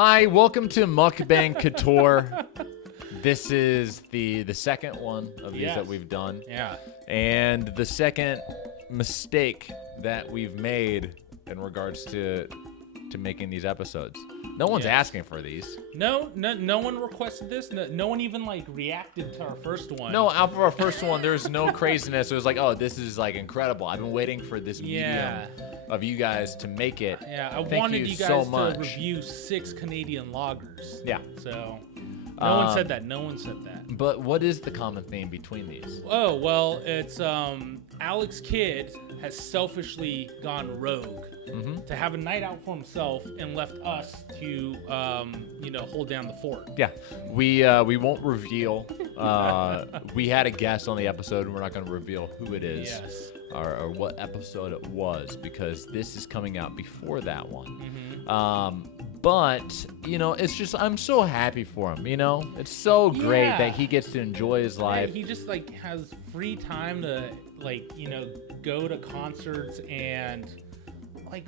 Hi, welcome to Mukbang Couture. This is the second one of these that we've done. Yeah. And the second mistake that we've made in regards to making these episodes. No one's asking for these. No one requested this. No one even reacted to our first one. No, out for our first one, there's no craziness. It was like, oh, this is incredible. I've been waiting for this medium of you guys to make it. Yeah, I Thank wanted you you guys so to much. review 6 Canadian lagers. Yeah. So no one said that. No one said that. But what is the common theme between these? Oh, well, it's Alex Kidd has selfishly gone rogue to have a night out for himself and left us to, hold down the fort. Yeah, we won't reveal. We had a guest on the episode, and we're not going to reveal who it is or what episode it was because this is coming out before that one. But, it's just, I'm so happy for him, It's so great that he gets to enjoy his life. Yeah, he just, has free time to, go to concerts and,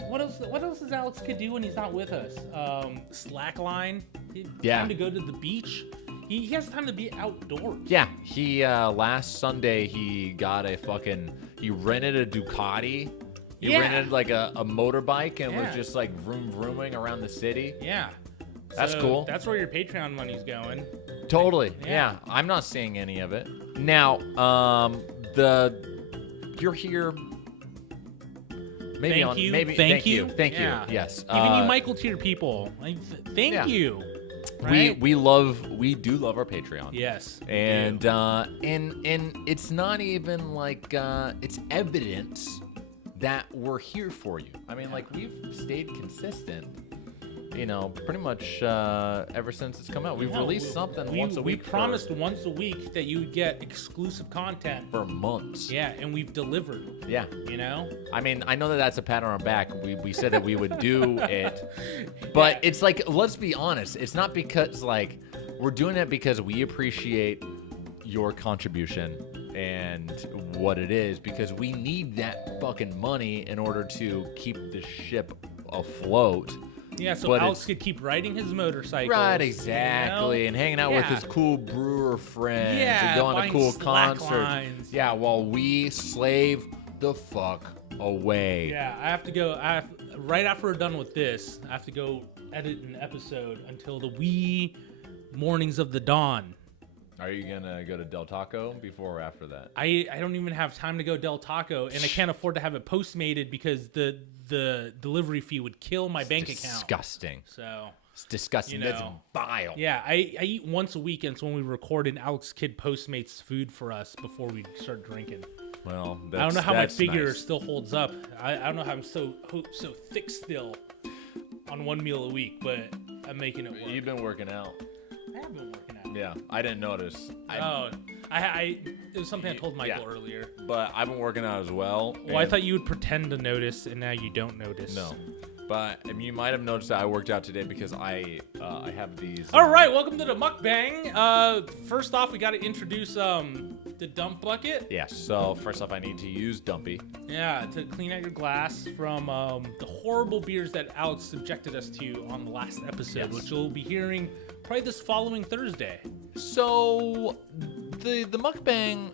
what else does Alex Kidd do when he's not with us? Slackline. Time to go to the beach. He has time to be outdoors. Yeah, he, last Sunday, he got he rented a Ducati. He rented a motorbike and was just vroom vrooming around the city. Yeah. That's cool. That's where your Patreon money's going. Totally. Yeah. I'm not seeing any of it. Now, you're here. Thank you. Thank you. Yes. Giving you Michael tier people. Thank you. Right? We do love our Patreon. Yes. And it's not even it's evidence that we're here for you. I mean, we've stayed consistent, pretty much ever since it's come out. We've released something once a week. We promised once a week that you would get exclusive content. For months. Yeah, and we've delivered. Yeah. I mean, I know that's a pat on our back. We said that we would do it. But it's let's be honest. It's not because, we're doing it because we appreciate your contribution and what it is, because we need that fucking money in order to keep the ship afloat. Yeah, so Alex could keep riding his motorcycle. Right, exactly, and hanging out with his cool brewer friends and going to cool concerts. Yeah, while we slave the fuck away. Yeah, I have to go. Right after we're done with this, I have to go edit an episode until the wee mornings of the dawn. Are you going to go to Del Taco before or after that? I don't even have time to go Del Taco, and I can't afford to have it Postmated because the delivery fee would kill my bank account. Disgusting. So it's disgusting. That's vile. Yeah, I eat once a week, and it's when we record, and Alex Kidd Postmates food for us before we start drinking. Well, I don't know how my figure still holds up. I don't know how I'm so thick still on one meal a week, but I'm making it work. You've been working out. I have been working out. Yeah, I didn't notice. It was something I told Michael earlier. But I've been working out as well. Well, I thought you would pretend to notice, and now you don't notice. No. But you might have noticed that I worked out today because I have these. All right, welcome to the mukbang. First off, we got to introduce the dump bucket. Yes. So first off, I need to use Dumpy. Yeah, to clean out your glass from the horrible beers that Alex subjected us to on the last episode, which you'll be hearing probably this following Thursday. So the mukbang,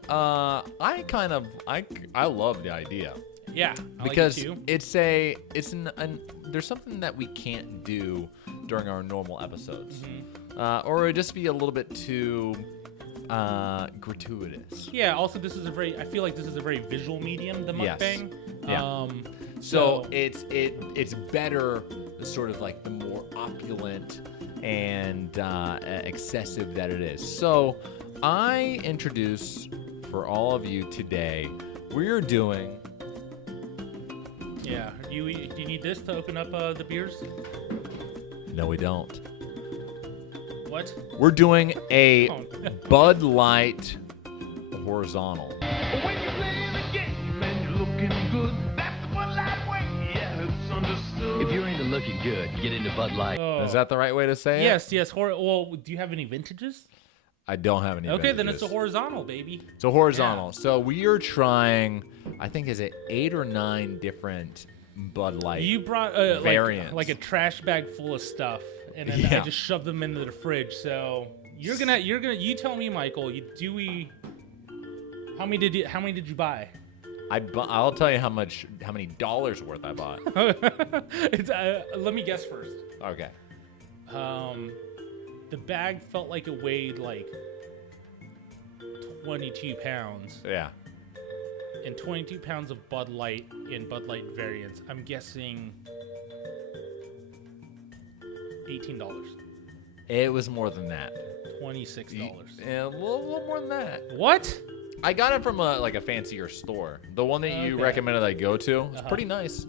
I love the idea. Yeah, because there's something that we can't do during our normal episodes, or it'd just be a little bit too gratuitous. Yeah. Also, I feel like this is a very visual medium, the mukbang. Yes. Yeah. So it's better, sort of the more opulent and excessive that it is. So I introduce for all of you today, we're doing. Yeah. Do you need this to open up the beers? No, we don't. What? We're doing a Bud Light horizontal. When you're playing the game and you're looking good, that's the Bud Light way. Yeah, it's understood. If you're into looking good, get into Bud Light. Oh. Is that the right way to say it? Yes. Well, do you have any vintages? I don't have any. Okay, then it's a horizontal, baby. It's a horizontal. Yeah. So we are trying, I think, is it 8 or 9 different Bud Light You brought variants. like a trash bag full of stuff. and then I just shoved them into the fridge. So you tell me, Michael. How many did you buy? I'll tell you how many dollars worth I bought. Let me guess first. Okay. The bag felt like it weighed like 22 pounds. Yeah. And 22 pounds of Bud Light in Bud Light variants. I'm guessing $18. It was more than that. $26. Yeah, a little more than that. What? I got it from a fancier store. The one that you recommended I go to. It's pretty nice.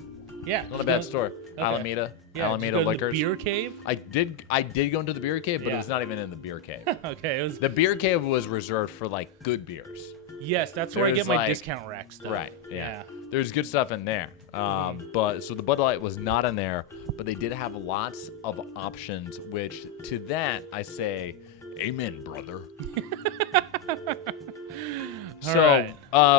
Yeah. Not a bad store. Okay. Alameda. Yeah, Alameda Liquors. The beer cave? I did go into the beer cave, but it was not even in the beer cave. Okay. It was. The beer cave was reserved for like good beers. Yes, that's where I get my like, discount rack stuff. Right. Yeah. There's good stuff in there. But so the Bud Light was not in there, but they did have lots of options, which to that I say, amen, brother. So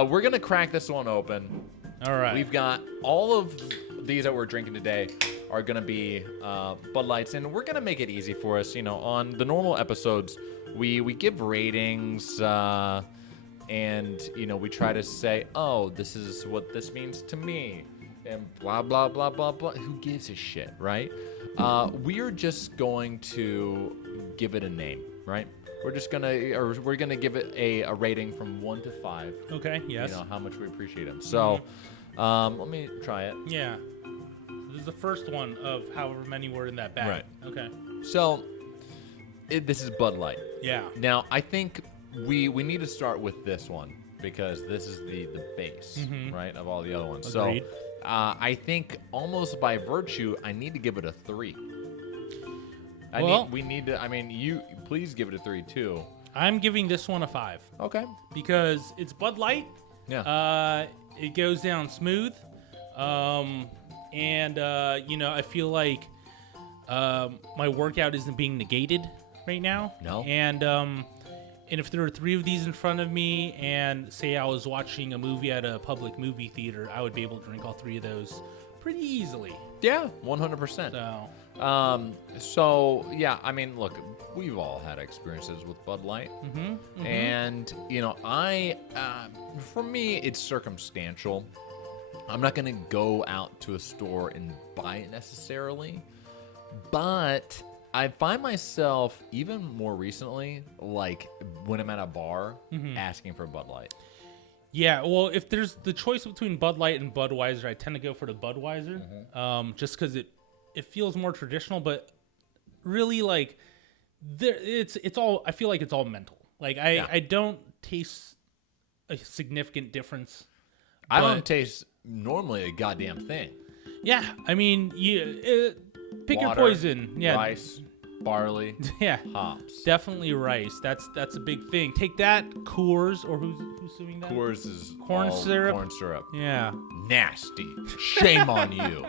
we're going to crack this one open. All right. We've got all of these that we're drinking today are going to be Bud Lights, and we're going to make it easy for us. You know, on the normal episodes, we give ratings, and, you know, we try to say, oh, this is what this means to me, and blah, blah, blah, blah, blah. Who gives a shit, right? We are just going to give it a name, right? We're gonna give it a rating from 1 to 5. Okay. Yes. You know how much we appreciate them. So, let me try it. Yeah. This is the first one of however many were in that bag. Right. Okay. So, this is Bud Light. Yeah. Now, I think we need to start with this one because this is the base, right, of all the other ones. Agreed. So, I think almost by virtue, I need to give it a 3. You please give it a 3 too. I'm giving this one a 5. Okay. Because it's Bud Light. Yeah. It goes down smooth. I feel like my workout isn't being negated right now. No. And if there were 3 of these in front of me and say I was watching a movie at a public movie theater, I would be able to drink all 3 of those pretty easily. Yeah, 100%. So, Yeah, I mean, look, we've all had experiences with Bud Light. And, you know, for me, it's circumstantial. I'm not going to go out to a store and buy it necessarily, but I find myself, even more recently, like when I'm at a bar, asking for Bud Light. Yeah, well, if there's the choice between Bud Light and Budweiser, I tend to go for the Budweiser, just because it feels more traditional. But really, like, it's all. I feel like it's all mental. Like, I don't taste a significant difference. I don't taste normally a goddamn thing. Yeah, I mean, pick your Water, poison. Yeah, rice, barley, yeah, hops. definitely rice. That's a big thing. Take that, Coors, or who's doing that? Coors is Corn all syrup. Corn syrup. Yeah. Nasty. Shame on you.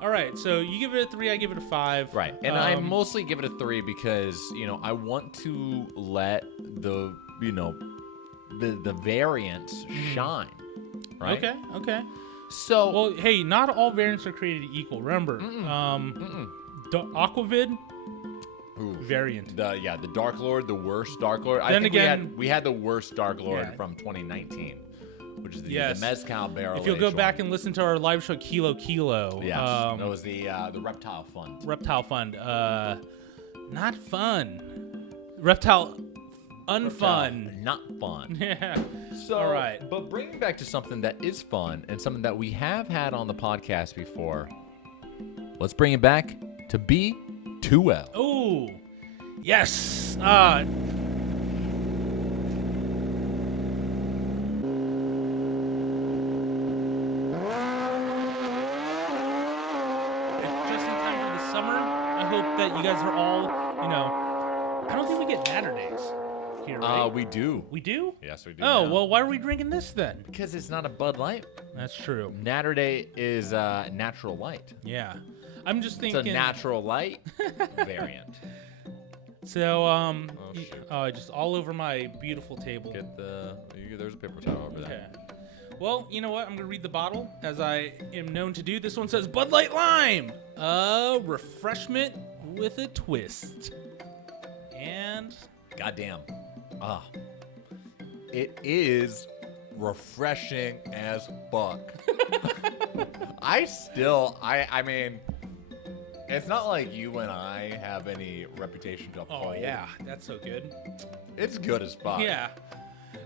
All right, so you give it a 3, I give it a 5. Right, and I mostly give it a 3 because, you know, I want to let the variants shine. Right. Okay. So, Well, hey, not all variants are created equal. Remember, Aquavid variant. the Dark Lord, the worst Dark Lord. I Then think again- we had the worst Dark Lord Yeah. from 2019, which is the Yes. Mezcal barrel. If you'll go back and listen to our live show, Kilo, yes, that was the Reptile Fund. Reptile Fund. Not fun. Reptile unfun. Not fun. Yeah. So, all right. But bringing back to something that is fun and something that we have had on the podcast before, let's bring it back to B2L. Oh, yes. It's just in time for the summer. I hope that you guys are all, I don't think we get Natter Days here, right? We do. We do? Yes, we do. Oh, now. well, why are we drinking this then? Because it's not a Bud Light. That's true. Natter Day is natural light. Yeah. I'm just It's thinking. a natural light variant. So, shoot. just all over my beautiful table. There's a paper towel over there. Okay. Well, you know what? I'm going to read the bottle, as I am known to do. This one says Bud Light Lime. Refreshment with a twist. And Goddamn. Ah. It is refreshing as fuck. I mean, it's not like you and I have any reputation to uphold. oh yeah, that's so good. It's good as fuck. Yeah,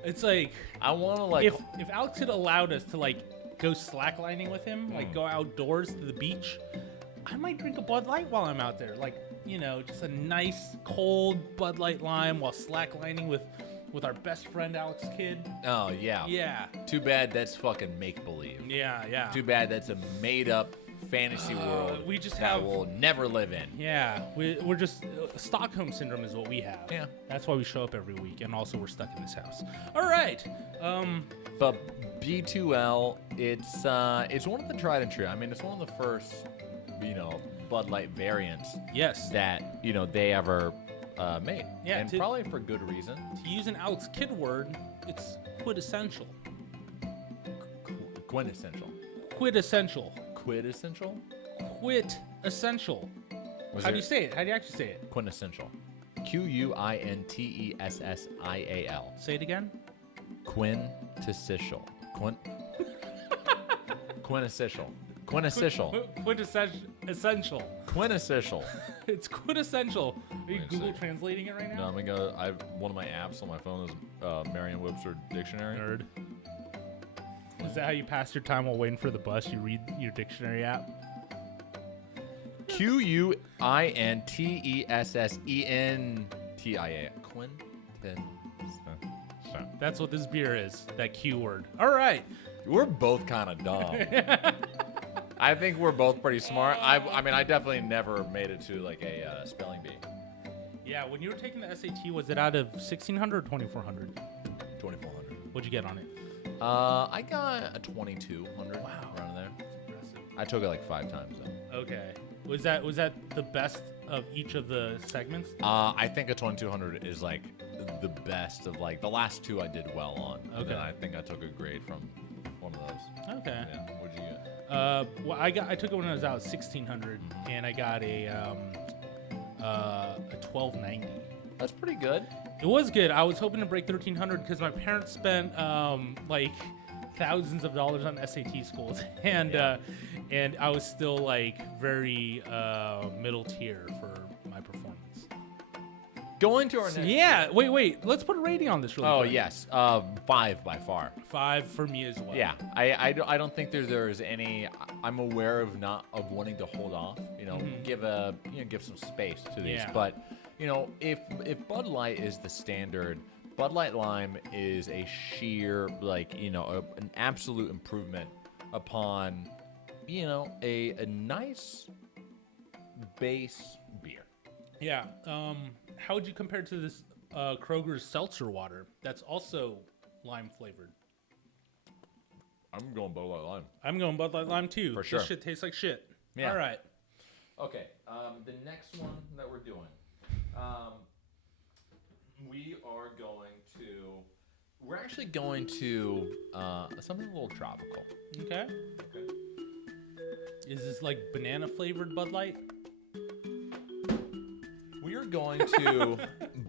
it's like I want to like. if Alex had allowed us to like go slacklining with him, like go outdoors to the beach, I might drink a Bud Light while I'm out there. Like, you know, just a nice cold Bud Light lime while slacklining with our best friend Alex Kidd. Oh yeah. Yeah. Too bad that's fucking make believe. Yeah, yeah. Too bad that's a made up fantasy world. We just that have we'll never live in. Yeah, we're just Stockholm syndrome is what we have. Yeah. That's why we show up every week, and also we're stuck in this house. All right. But B2L, it's one of the tried and true. I mean, it's one of the first, Bud Light variants Yes. that they ever made. Yeah, and probably for good reason. To use an Alex Kidd word, it's quintessential. Quintessential. Quintessential. Quintessential. Quintessential. Was How there- do you say it? How do you actually say it? Quintessential. Quintessential. Say it again. Quintessential. Quintessential. Quintessential. Quintessential. Quintessential. It's quintessential. Are you Wait a Google sec. translating it right No, now? I'm gonna go. One of my apps on my phone is Merriam-Webster Dictionary. Nerd. Is that how you pass your time while waiting for the bus? You read your dictionary app? Quintessentia. That's what this beer is. That Q word. All right. We're both kind of dumb. I think we're both pretty smart. I mean, I definitely never made it to like a spelling bee. Yeah, when you were taking the SAT, was it out of 1600 or 2400? 2400. What'd you get on it? I got a 2200. Wow. Around there. Impressive. I took it like 5 times though. Okay. Was that the best of each of the segments? I think a 2200 is like the best of like the last 2 I did well on. And Okay. then I think I took a grade from one of those. Okay. Yeah. What'd you get? Well, I took it when I was out 1600, and I got a 1290. That's pretty good. It was good. I was hoping to break 1300 because my parents spent like thousands of dollars on SAT schools, and I was still like very middle tier for my performance. Going to our next. Yeah. Wait. Let's put a rating on this. Really Oh quick. yes, 5 by far. 5 for me as well. Yeah, I don't think there's any. I'm aware of wanting to hold off. Give some space to these. Yeah. But if Bud Light is the standard, Bud Light Lime is a sheer an absolute improvement upon a nice base beer. Yeah. How would you compare to this Kroger's seltzer water that's also lime flavored? I'm going Bud Light Lime. I'm going Bud Light Lime too. For sure. This shit tastes like shit. Yeah. All right. Okay, the next one that we're doing, we're actually going to something a little tropical. Okay. Is this like banana flavored Bud Light? We are going to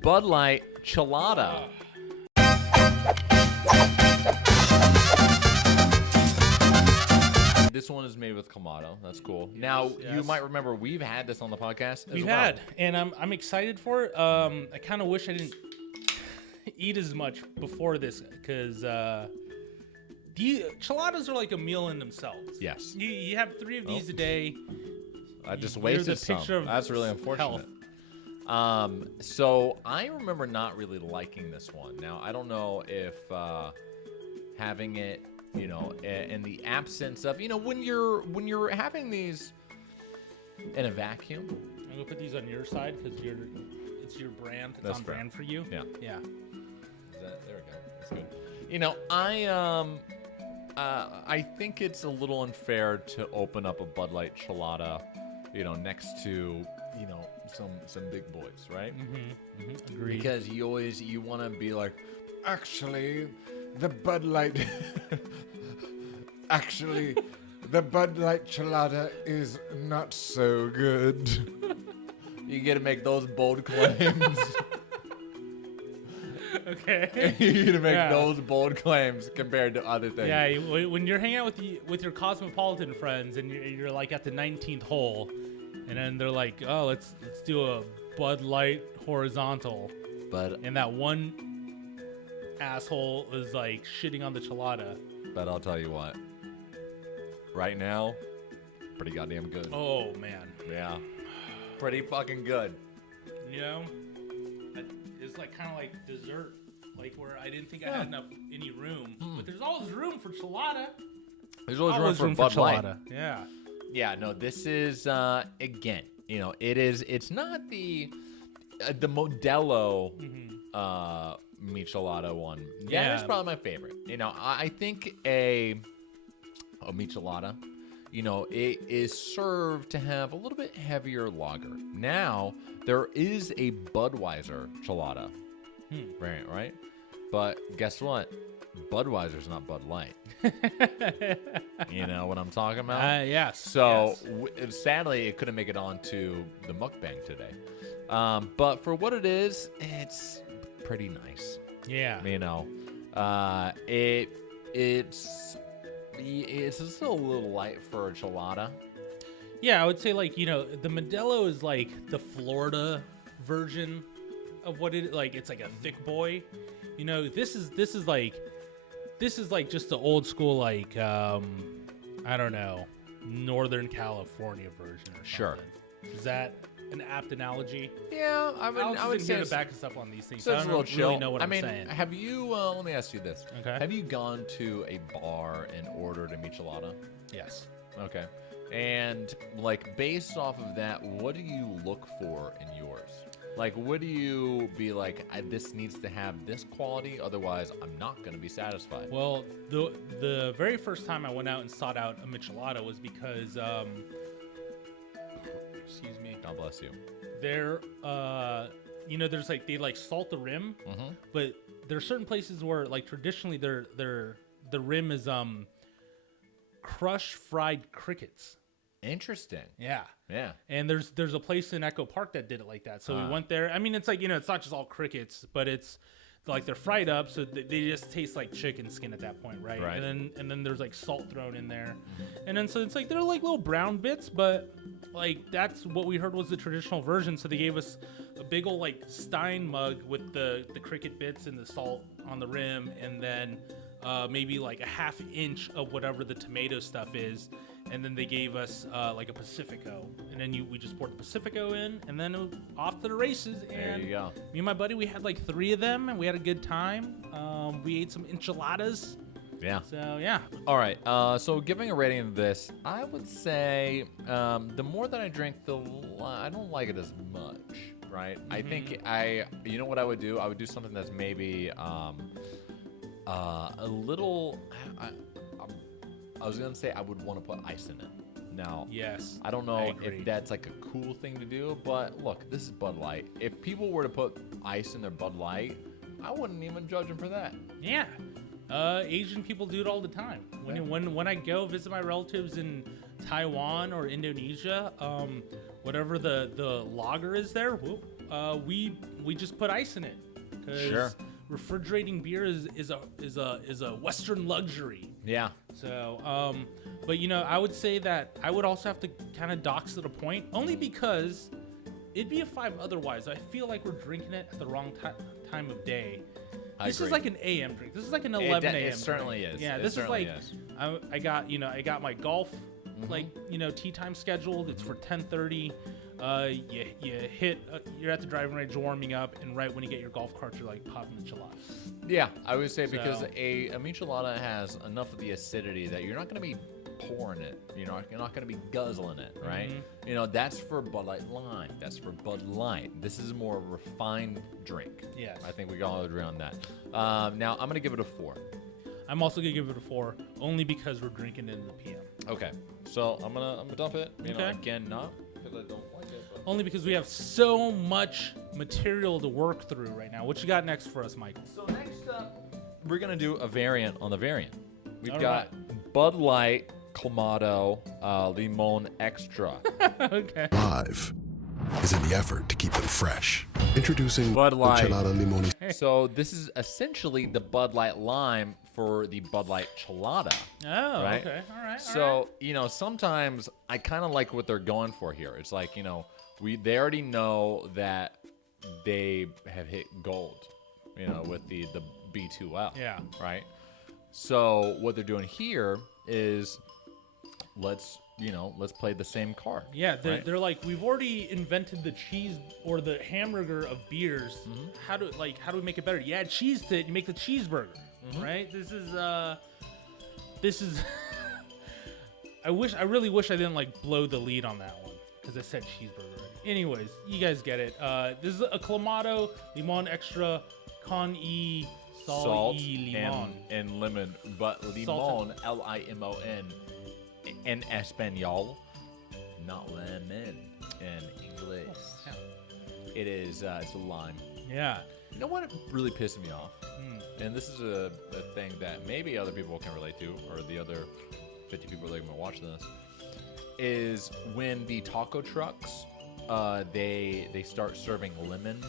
Bud Light Chelada. This one is made with Clamato. That's cool. Now, you yes. might remember we've had this on the podcast as We've well. had, and I'm excited for it. I kind of wish I didn't eat as much before this because the cheladas are like a meal in themselves. Yes. You have 3 of these a day. I just There's wasted a picture some. of That's really unfortunate. health. So I remember not really liking this one. Now, I don't know if having it, in the absence of, when you're having these in a vacuum. I'm gonna put these on your side because it's your brand. It's That's on fair. brand for you. Yeah. Yeah. There we go. That's good. I think it's a little unfair to open up a Bud Light Chelada, next to, some big boys, right? Agreed. Because you want to be like, Actually, the Bud Light Chelada is not so good. You get to make those bold claims. Okay. You get to make Yeah. those bold claims compared to other things. Yeah, when you're hanging out with your cosmopolitan friends and you're like at the 19th hole, and then they're like, oh, let's do a Bud Light horizontal, But and that one asshole is like shitting on the Chelada. I'll tell you what. Right now, pretty goddamn good. Oh man, Yeah. Pretty fucking good. you know, it's like kind of like dessert, like where I didn't think I had any room, but there's always room for Chelada. There's always room for Bud Light. Yeah. Yeah, no, this is again, it's not the Modelo Michelada one. That is Yeah. probably my favorite. I think a Michelada, it is served to have a little bit heavier lager. Now, there is a Budweiser Chelada. Right? But guess what? Budweiser's not Bud Light. You know what I'm talking about? Yes. So yes. sadly, it couldn't make it onto the mukbang today. But for what it is, it's pretty nice. Yeah. It's still a little light for a Chelada. Yeah, I would say like the Modelo is like the Florida version of what it like. It's like a thick boy. This is like just the old school like I don't know, Northern California version or something. Sure. Is that an apt analogy? Yeah, I would say to back us up on these things. so So I it's a don't little chill. really know what I'm saying. Have you? Let me ask you this. Okay. Have you gone to a bar and ordered a Michelada? Yes. Okay. And like based off of that, what do you look for in yours? Like, what do you be like? This needs to have this quality, otherwise I'm not going to be satisfied. Well, the very first time I went out and sought out a Michelada was because excuse me. God bless you. They're there's like they like salt the rim, but there are certain places where like traditionally the rim is crushed fried crickets. Interesting. Yeah. Yeah. And there's a place in Echo Park that did it like that. So we went there. I mean, it's like, it's not just all crickets, but it's like they're fried up, so they just taste like chicken skin at that point, right? Right. And then there's like salt thrown in there. And then so it's like they're like little brown bits, but like that's what we heard was the traditional version. So they gave us a big old like Stein mug with the cricket bits and the salt on the rim, and then maybe like a half inch of whatever the tomato stuff is. And then they gave us like a Pacifico, and then we just poured the Pacifico in, and then it was off to the races. There And you go. me and my buddy, we had like 3 of them, and we had a good time. We ate some enchiladas. Yeah. So yeah. All right. So giving a rating of this, I would say the more that I drink, I don't like it as much. Right. I think you know what I would do? I would do something that's maybe a little. I was gonna say I would want to put ice in it. Now, Yes. I don't I know agree. if that's like a cool thing to do, but look, this is Bud Light. If people were to put ice in their Bud Light, I wouldn't even judge them for that. Yeah. Asian people do it all the time. When I go visit my relatives in Taiwan or Indonesia, whatever the lager is there, we just put ice in it. 'Cause Sure. refrigerating beer is a Western luxury. Yeah. So, but I would say that I would also have to kind of dox it a point, only because it'd be a 5 otherwise. I feel like we're drinking it at the wrong time of day. This is agree. like an AM drink. This is like an 11 a.m. It certainly drink. is. Yeah, It this is certainly like is. I got my golf tea time scheduled. It's for 10:30. You're at the driving range warming up, and right when you get your golf cart, you're like popping the Chelada. Yeah, I would say because So- a Michelada has enough of the acidity that you're not going to be pouring it. You're not going to be guzzling it, right? That's for Bud Light Lime. That's for Bud Light. This is a more refined drink. Yes. I think we can all agree on that. Now, I'm going to give it a 4. I'm also gonna give it a 4, only because we're drinking it in the PM. Okay, so I'm gonna dump it. Okay. Again, not because I don't like it. But... Only because we have so much material to work through right now. What you got next for us, Michael? So next up, we're gonna do a variant on the variant. We've All got Bud Light Clamato Limon Extra. Okay. 5, is in the effort to keep them fresh. Introducing Bud Light. Chelada Limón. So this is essentially the Bud Light Lime for the Bud Light Chelada. Oh, Right? okay. All right. So, sometimes I kind of like what they're going for here. It's like, they already know that they have hit gold, with the B2L. Yeah. Right? So what they're doing here is let's play the same card. Yeah, right? they're like, we've already invented the cheese or the hamburger of beers. How do we make it better? You add cheese to it, you make the cheeseburger, right? This is. I really wish I didn't blow the lead on that one because I said cheeseburger already. Anyways, you guys get it. This is a Clamato Limon Extra con y sal y limon. and limon, but limon, Limon, in Espanol, not lemon in English. Yeah. It is, it's a lime. Yeah. You know what really pissed me off? And this is a thing that maybe other people can relate to, or the other 50 people that are going to watch this, is when the taco trucks, they start serving lemons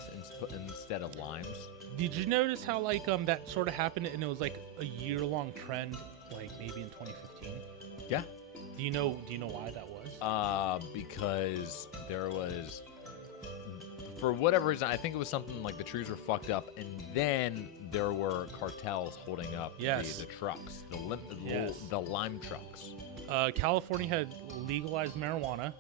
instead of limes. Did you notice how that sort of happened and it was a year-long trend, maybe in 2015? Yeah. Do you know why that was? Because there was, for whatever reason, I think it was something like the trees were fucked up, and then there were cartels holding up the trucks, the lime trucks. California had legalized marijuana,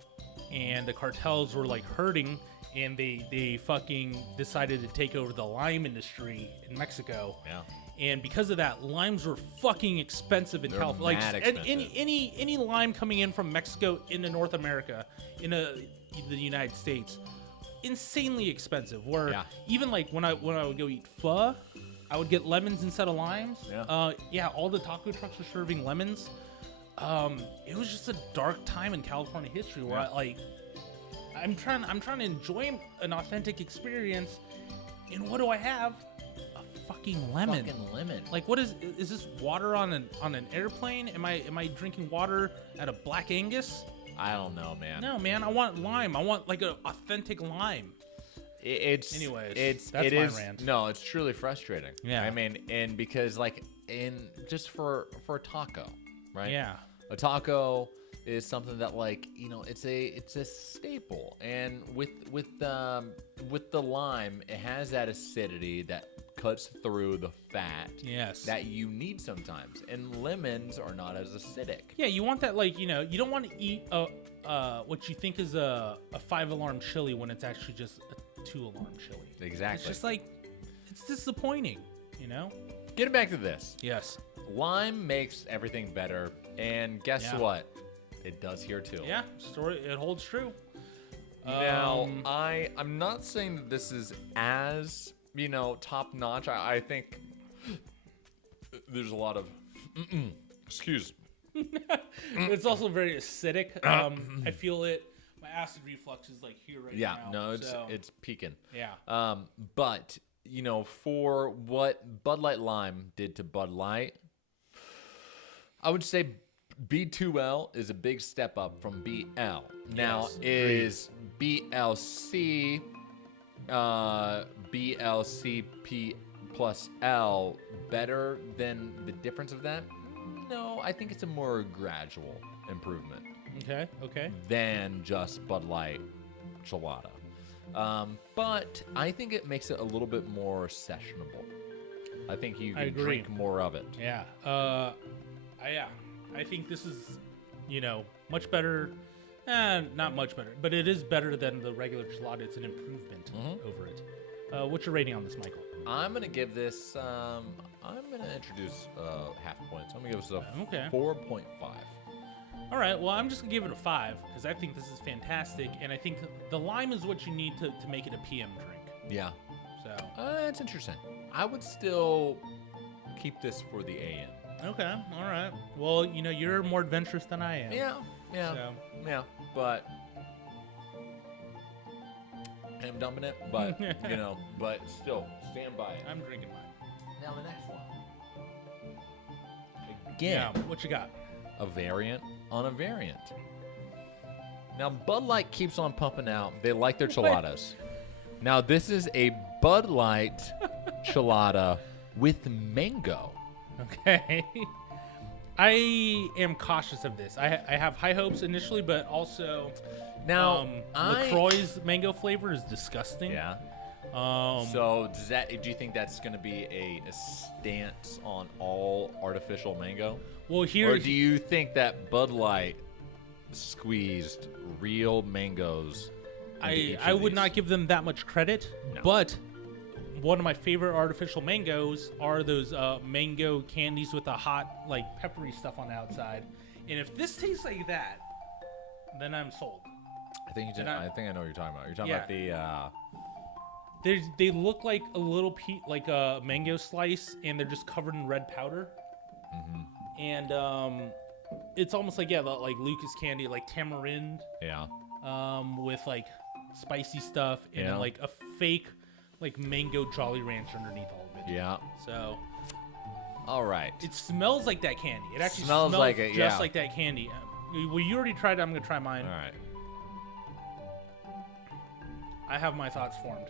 and the cartels were hurting, and they fucking decided to take over the lime industry in Mexico. Yeah. And because of that, limes were fucking expensive in California. Mad expensive. Any lime coming in from Mexico into North America, the United States, insanely expensive. Where even when I would go eat pho, I would get lemons instead of limes. Yeah. All the taco trucks were serving lemons. It was just a dark time in California history where I'm trying to enjoy an authentic experience, and what do I have? Fucking lemon. What is this water on an airplane? Am I drinking water at a Black Angus? I don't know, man. No, man. I want lime. I want an authentic lime. That's my rant. No, it's truly frustrating. Yeah. I mean, and because just for a taco, right? Yeah. A taco is something that it's a staple, and with the lime, it has that acidity that cuts through the fat. Yes. That you need sometimes, and lemons are not as acidic. Yeah, you want that you don't want to eat what you think is a 5-alarm chili when it's actually just a 2-alarm chili. Exactly. It's just it's disappointing, Getting back to this. Yes. Lime makes everything better, and guess what? It does here too. Yeah, it holds true. Now, I'm not saying that this is as, top notch. I think there's a lot of excuse. It's also very acidic. I feel it. My acid reflux is here right now. Yeah, no, it's peaking. Yeah. But for what Bud Light Lime did to Bud Light, I would say B2L is a big step up from BL. Now, is BLC, BLCP plus L better than the difference of that? No, I think it's a more gradual improvement. Okay. Than just Bud Light Chelada. But I think it makes it a little bit more sessionable. I think you can drink more of it. Yeah. I think this is, much better. Not much better, but it is better than the regular Chelada. It's an improvement over it. What's your rating on this, Michael? I'm going to give this, I'm going to introduce half points. I'm going to give this a 4.5. All right, well, I'm just going to give it a 5 because I think this is fantastic, and I think the lime is what you need to make it a PM drink. Yeah. So that's interesting. I would still keep this for the AM. Okay, all right. Well, you're more adventurous than I am. Yeah, but I'm dumping it, but, but still, stand by it. I'm drinking mine. Now the next one. Again. Yeah, what you got? A variant on a variant. Now, Bud Light keeps on pumping out. They like their cheladas. Now, this is a Bud Light chelada with mango. Okay. I am cautious of this. I have high hopes initially, but also Now, LaCroix's mango flavor is disgusting. Yeah. So, do you think that's going to be a stance on all artificial mango? Well, here. Or do you think that Bud Light squeezed real mangoes? I would not give them that much credit, but one of my favorite artificial mangoes are those mango candies with the hot, like, peppery stuff on the outside. And if this tastes like that, then I'm sold. I think I know what you're talking about. You're talking about the. They look like a little like a mango slice, and they're just covered in red powder. And it's almost like like Lucas candy, like tamarind. Yeah. With like spicy stuff and then, like a fake like mango Jolly Rancher underneath all of it. Yeah. So. All right. It smells like that candy. It actually smells like it, just like that candy. Well, you already tried it. I'm gonna try mine. All right. I have my thoughts formed.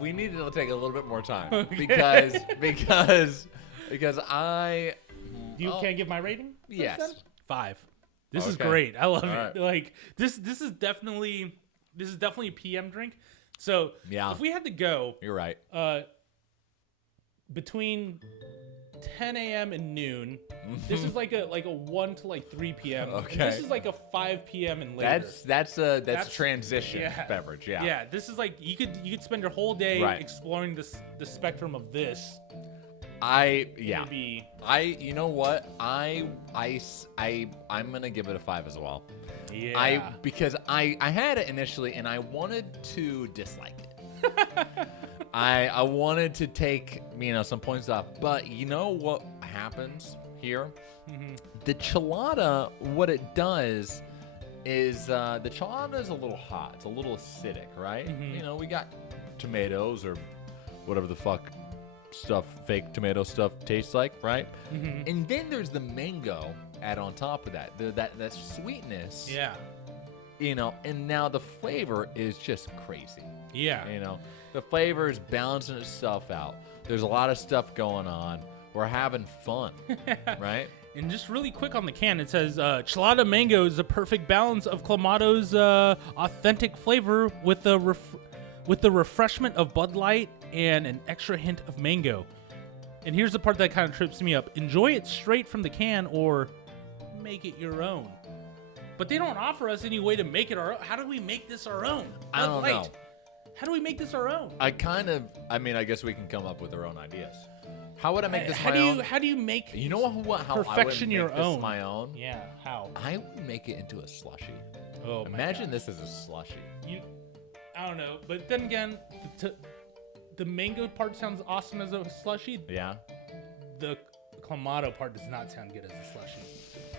We need to take a little bit more time Okay. because I. You can't give my rating? Yes. Then? 5. This is Okay. great. I love All it. right. Like this is definitely a PM drink. So Yeah. if we had to go You're right. between 10 a.m. and noon, this is like a 1 to like 3 p.m. Okay. This is like a 5 p.m. and later. That's a transition yeah. beverage. Yeah. Yeah, this is like you could spend your whole day Right. exploring the spectrum of this. You know what? I'm gonna give it a 5 as well. Yeah. Because I had it initially and I wanted to dislike it. I wanted to take some points off, but you know what happens here? The chelada, what it does is the chelada is a little hot. It's a little acidic, right? We got tomatoes or whatever the fuck fake tomato stuff tastes like, right? And then there's the mango add on top of that. That sweetness. Yeah. And now the flavor is just crazy. Yeah. The flavor is balancing itself out. There's a lot of stuff going on. We're having fun, right? And just really quick on the can, it says Chelada Mango is a perfect balance of Clamado's authentic flavor with the refreshment of Bud Light and an extra hint of mango. And here's the part that kind of trips me up. Enjoy it straight from the can or make it your own. But they don't offer us any way to make it our own. How do we make this our own? I don't know. How do we make this our own? I guess we can come up with our own ideas. How would I make this my own? How do you make You know how perfection I would your make this own? my own? Yeah, how? I would make it into a slushy. Oh, my Imagine God. this as a slushy. I don't know, but then again, the mango part sounds awesome as a slushie. Yeah. The Clamato part does not sound good as a slushie.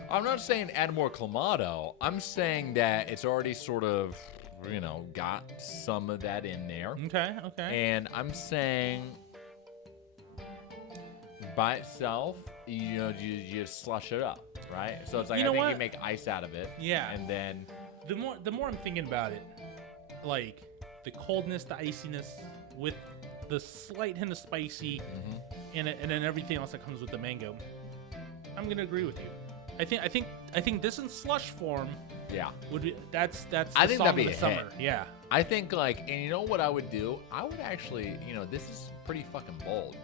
I'm not saying add more Clamato. I'm saying that it's already sort of, got some of that in there. Okay. And I'm saying by itself, you just slush it up, right? So it's like I think you make ice out of it. Yeah. And then The more I'm thinking about it, like the coldness, the iciness, with the slight hint of spicy, and then everything else that comes with the mango, I'm gonna agree with you. I think this in slush form, yeah, would be that's I the think song that'd be of the a summer. hit. Yeah. I think and you know what I would do? I would actually, this is pretty fucking bold.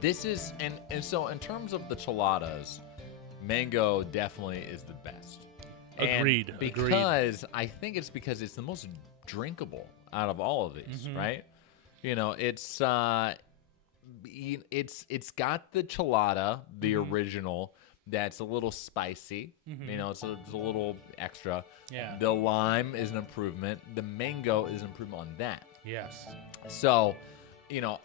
This is, and so in terms of the cheladas, mango definitely is the best. Agreed. Because I think it's because it's the most drinkable out of all of these, right? It's got the chelada, the original, that's a little spicy. It's a little extra. Yeah. The lime is an improvement. The mango is an improvement on that. Yes. So,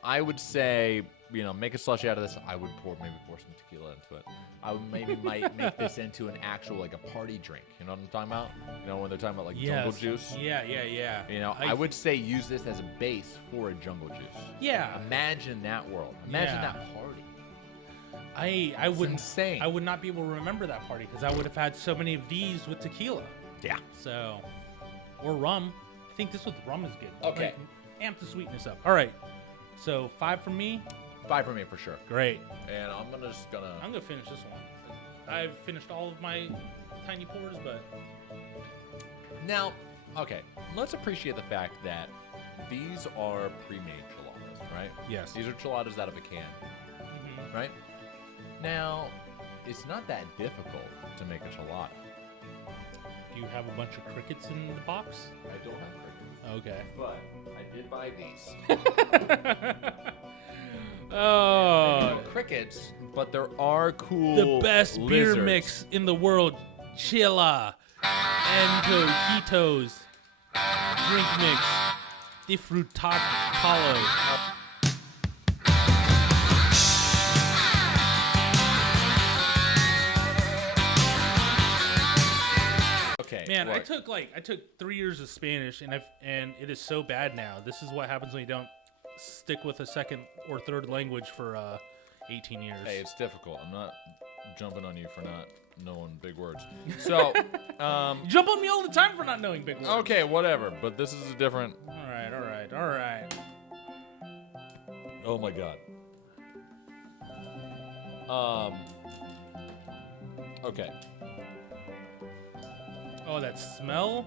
I would say, make a slushy out of this. I would maybe pour some tequila into it. I would might make this into an actual, like a party drink. You know what I'm talking about? When they're talking about like jungle juice. Yeah. I would say use this as a base for a jungle juice. Yeah. Imagine that world. Imagine Yeah. that party. I would insane. I would not be able to remember that party because I would have had so many of these with tequila. Yeah. So, or rum. I think this with rum is good. Okay. Like, amp the sweetness up. All right. So 5 from me. 5 for me for sure. Great. And I'm gonna finish this one. I've finished all of my tiny pours, but now. Okay, let's appreciate the fact that these are pre-made cheladas, right? Yes. These are cheladas out of a can, right? Now, it's not that difficult to make a chelada. do you have a bunch of crickets in the box? I don't have crickets. Okay. But I did buy these. Oh, Crickets, but there are cool the best beer lizards. mix in the world, Chila, Antojitos, drink mix, de frutalo. Okay. Man, what? I took 3 years of Spanish, and it is so bad now. This is what happens when you don't stick with a second or third language for 18 years. Hey, it's difficult. I'm not jumping on you for not knowing big words. So, You jump on me all the time for not knowing big words. okay, whatever. But this is a different. All right. Oh my god. Okay. Oh, that smell.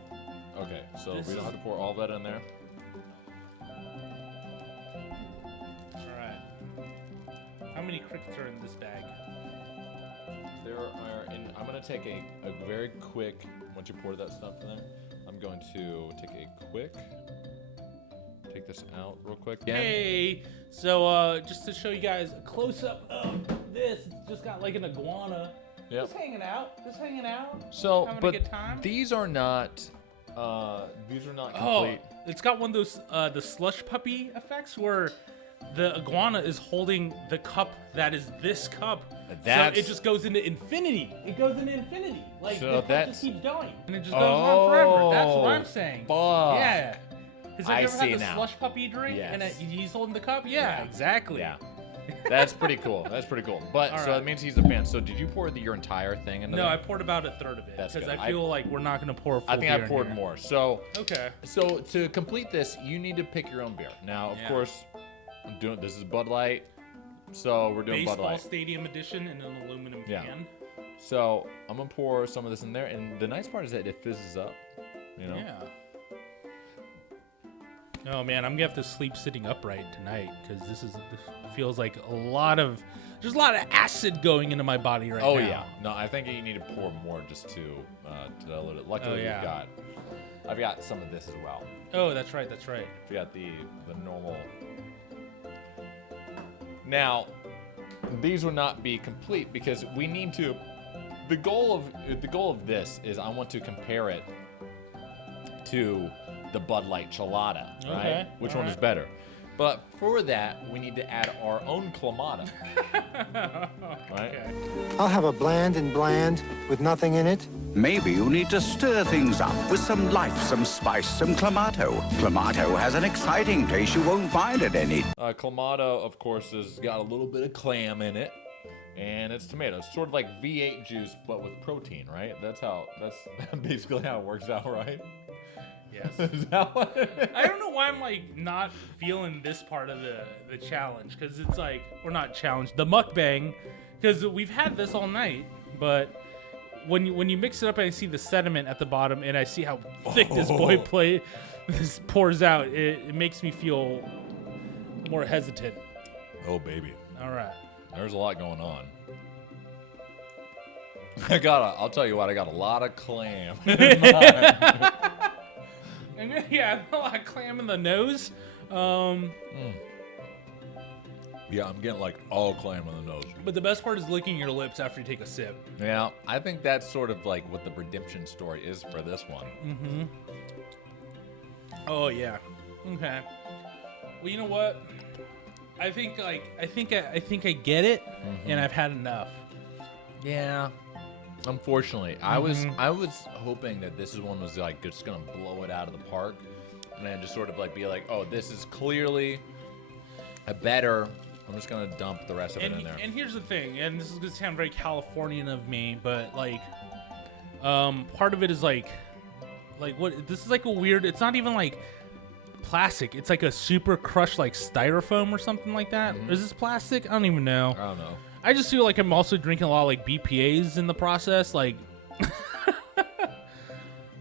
Okay. So This we don't is- have to pour all that in there. All right. How many crickets are in this bag? There are, and I'm gonna take a very quick. Once you pour that stuff in there, I'm going to take this out real quick. Again. Hey, so just to show you guys a close up of this, it's just got like an iguana. Yep. Just hanging out. So, having a but good time. these are not complete. Oh, it's got one of those the slush puppy effects where the iguana is holding the cup that is this cup. That's- so it just goes into infinity. It goes into infinity. Like So the cup that's- just keeps going, and it just goes on forever. That's what I'm Oh, saying. fuck. Yeah. Has I you ever see had the now. slush puppy drink and Yes. he's holding the cup? Yeah, exactly. Yeah. That's pretty cool. But All so right. that means he's a fan. So did you pour your entire thing into No, there? I poured about a third of it That's because good. I feel like we're not gonna pour a full I think I beer in poured here. more. So Okay. to complete this, you need to pick your own beer. Now, of Yeah. course, this is Bud Light. So we're doing Bud Baseball Light. Stadium edition in an aluminum Yeah. can. So I'm gonna pour some of this in there, and the nice part is that it fizzes up. You know. Yeah. Oh man, I'm gonna have to sleep sitting upright tonight because this feels like there's a lot of acid going into my body right now. Oh yeah. No, I think you need to pour more just to dilute it. Luckily, Oh, yeah. I've got some of this as well. Oh, that's right. We got the normal. Now, these will not be complete because we need to. The goal of this is I want to compare it to the Bud Light Chelada, right? Okay, Which all one is right. better? But for that, we need to add our own Clamato, right? Okay. I'll have a bland with nothing in it. Maybe you need to stir things up with some life, some spice, some Clamato. Clamato has an exciting taste you won't find at any. Clamato, of course, has got a little bit of clam in it, and it's tomatoes, sort of like V8 juice, but with protein, right? That's basically how it works out, right? Yes. Is that what I don't know why I'm like not feeling this part of the challenge because it's like or not challenge the mukbang because we've had this all night, but when you mix it up and I see the sediment at the bottom and I see how thick this this pours out, it makes me feel more hesitant. Oh, baby. All right. There's a lot going on. I'll tell you what, I got a lot of clam. And yeah, a lot of clam in the nose. Yeah, I'm getting like all clam on the nose. But the best part is licking your lips after you take a sip. Yeah, I think that's sort of like what the redemption story is for this one. Mm-hmm. Oh yeah. Okay. Well, you know what? I think I get it, and I've had enough. Yeah. Unfortunately, I was hoping that this one was like just gonna blow it out of the park, and then just sort of like be like, oh, this is clearly a better I'm just gonna dump the rest of it in there. And here's the thing, and this is gonna sound very Californian of me, but like, part of it is like what? This is like a weird. It's not even like plastic. It's like a super crushed like styrofoam or something like that. Is this plastic? I don't even know. I don't know. I just feel like I'm also drinking a lot of like BPAs in the process, like.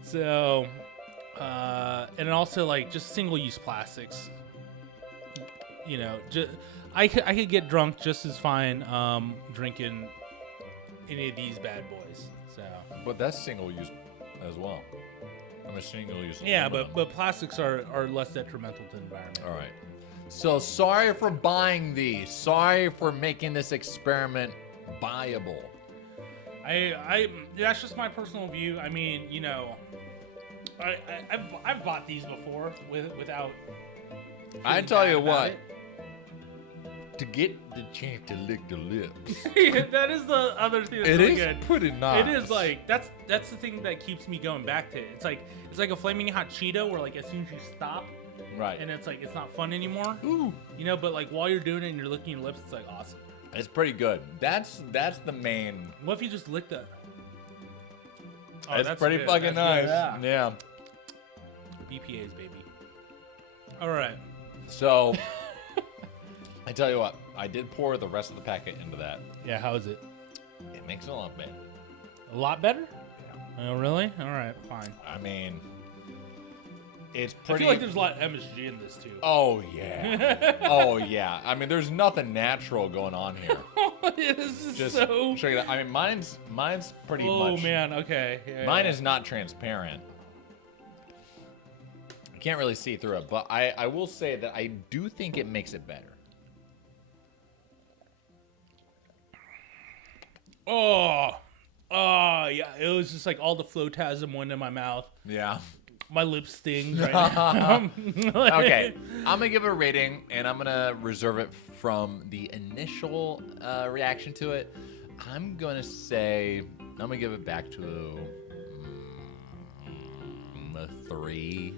So, and also like just single-use plastics. You know, I could get drunk just as fine drinking any of these bad boys. So, But that's single use as well. I'm a single use. yeah, but plastics are less detrimental to the environment. All right. So sorry for buying these. Sorry for making this experiment viable. That's just my personal view. I mean, you know, I've bought these before without. I tell you bad about what. it. To get the chance to lick the lips. Yeah, that is the other thing that's It really is good. pretty nice. It is like that's the thing that keeps me going back to it. It's like a flaming hot Cheeto where like as soon as you stop, right. and it's like it's not fun anymore. Ooh. You know, but like while you're doing it and you're licking your lips, it's like awesome. It's pretty good. That's the main. What if you just lick that? That's pretty good. fucking That's nice. good. Yeah. BPA's, baby. All right. So, I tell you what, I did pour the rest of the packet into that. Yeah, how is it? It makes it a lot better. A lot better? Oh, really? All right, fine. I mean, it's I pretty. feel like there's a lot of MSG in this too. Oh yeah. Oh yeah. I mean, there's nothing natural going on here. This is Just so. check it out. I mean, mine's pretty much. Oh man. Okay. Yeah, Mine yeah. is not transparent. I can't really see through it, but I will say that I do think it makes it better. Oh, yeah. It was just like all the Flotasm went in my mouth. Yeah. My lips sting right now. Okay. I'm going to give it a rating, and I'm going to reserve it from the initial reaction to it. I'm going to say, I'm going to give it back to a 3.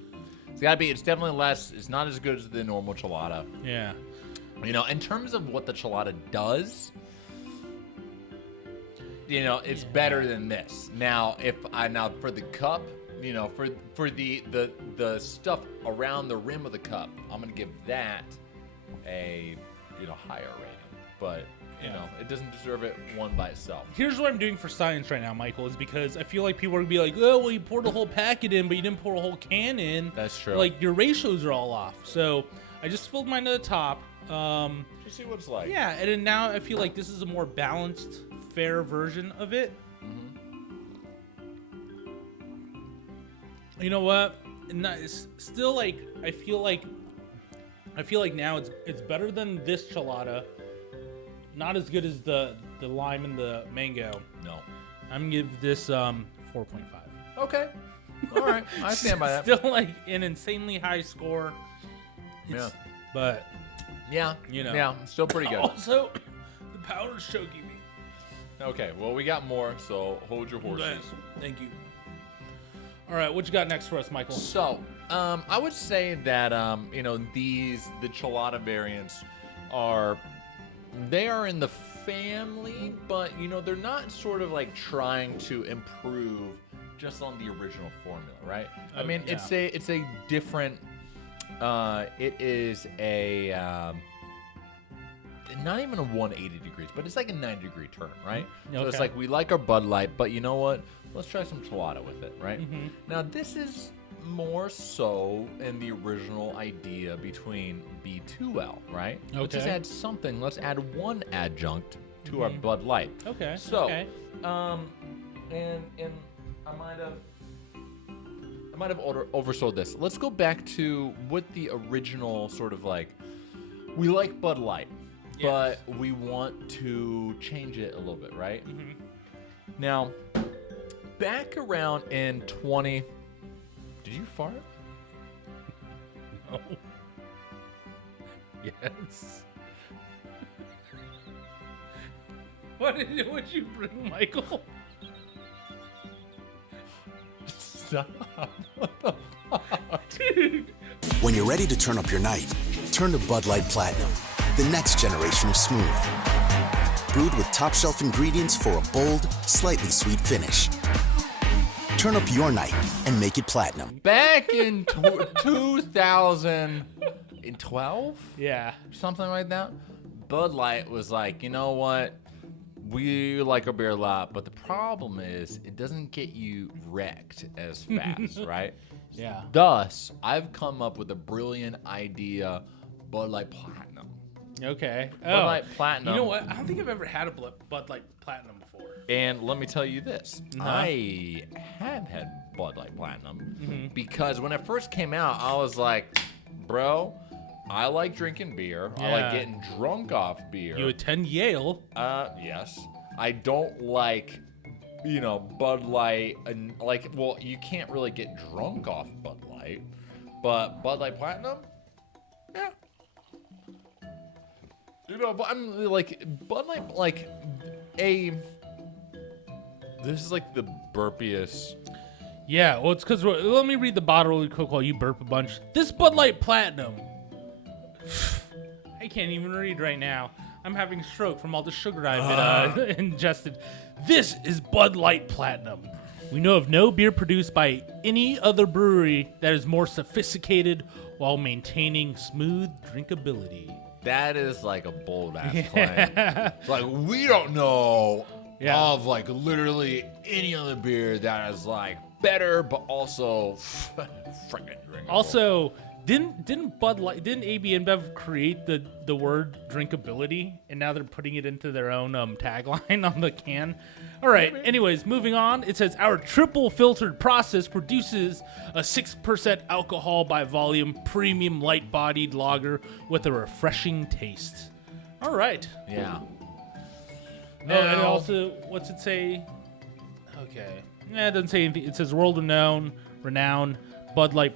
It's definitely less. It's not as good as the normal Chelada. Yeah. You know, in terms of what the Chelada does, you know, it's better than this. Now, for the cup, you know, for the stuff around the rim of the cup, I'm gonna give that a higher rating. But you know, it doesn't deserve it one by itself. Here's what I'm doing for science right now, Michael, is because I feel like people are gonna be like, oh, well, you poured a whole packet in, but you didn't pour a whole can in. That's true. Like your ratios are all off. So I just filled mine to the top. Just see what it's like. Yeah, and then now I feel like this is a more balanced, fair version of it. You know what? It's still like I feel like now it's better than this Chelada. Not as good as the lime and the mango. No. I'm gonna give this 4.5. Okay. All right. I stand by that. Still like an insanely high score. Yeah. But Yeah. You know. Yeah. Still pretty good. also, the powder's choking me. Okay. Well, we got more, so hold your horses. Yes, thank you. All right, what you got next for us, Michael? So, I would say that the Chelada variants are in the family, but they're not sort of like trying to improve just on the original formula, right? I mean, yeah. it's a different. It is a. Not even a 180 degrees, but it's like a 90-degree turn, right? So it's Okay. like we like our Bud Light, but you know what? Let's try some Chelada with it, right? Mm-hmm. Now, this is more so in the original idea between B2L, right? Let's just Okay. add something. Let's add one adjunct to our Bud Light. Okay. So, okay. and I might have oversold this. Let's go back to what the original sort of like. We like Bud Light, but we want to change it a little bit, right? Mm-hmm. Now, back around in 20. Did you fart? No. Yes. What did you bring, Michael? Stop. What the fuck? Dude. When you're ready to turn up your night, turn to Bud Light Platinum. the next generation of smooth. Brewed with top-shelf ingredients for a bold, slightly sweet finish. Turn up your night and make it platinum. Back in 2012, Yeah. something like that, Bud Light was like, you know what? We like our beer a lot, but the problem is it doesn't get you wrecked as fast, right? Yeah. Thus, I've come up with a brilliant idea, Bud Light Platinum. Okay. Bud Light Platinum. You know what? I don't think I've ever had a Bud Light Platinum before. And let me tell you this. I have had Bud Light Platinum because when it first came out, I was like, bro, I like drinking beer. I like getting drunk off beer. You attend Yale. Yes. I don't like, Bud Light. And well, you can't really get drunk off Bud Light. But Bud Light Platinum? Yeah. But I'm like, Bud Light, this is like the burpiest. Yeah, well, it's because, let me read the bottle really quick while you burp a bunch. This Bud Light Platinum. I can't even read right now. I'm having a stroke from all the sugar I've been ingested. This is Bud Light Platinum. We know of no beer produced by any other brewery that is more sophisticated while maintaining smooth drinkability. That is like a bold ass claim. It's like, we don't know of like literally any other beer that is like better, but also freaking drinkable. Also, didn't AbInBev create the word drinkability, and now they're putting it into their own tagline on the can? All right. Maybe. Anyways, moving on. It says our triple filtered process produces a 6% alcohol by volume premium light bodied lager with a refreshing taste. All right. Yeah. And also, what's it say? Okay. It doesn't say anything. It says renowned Bud Light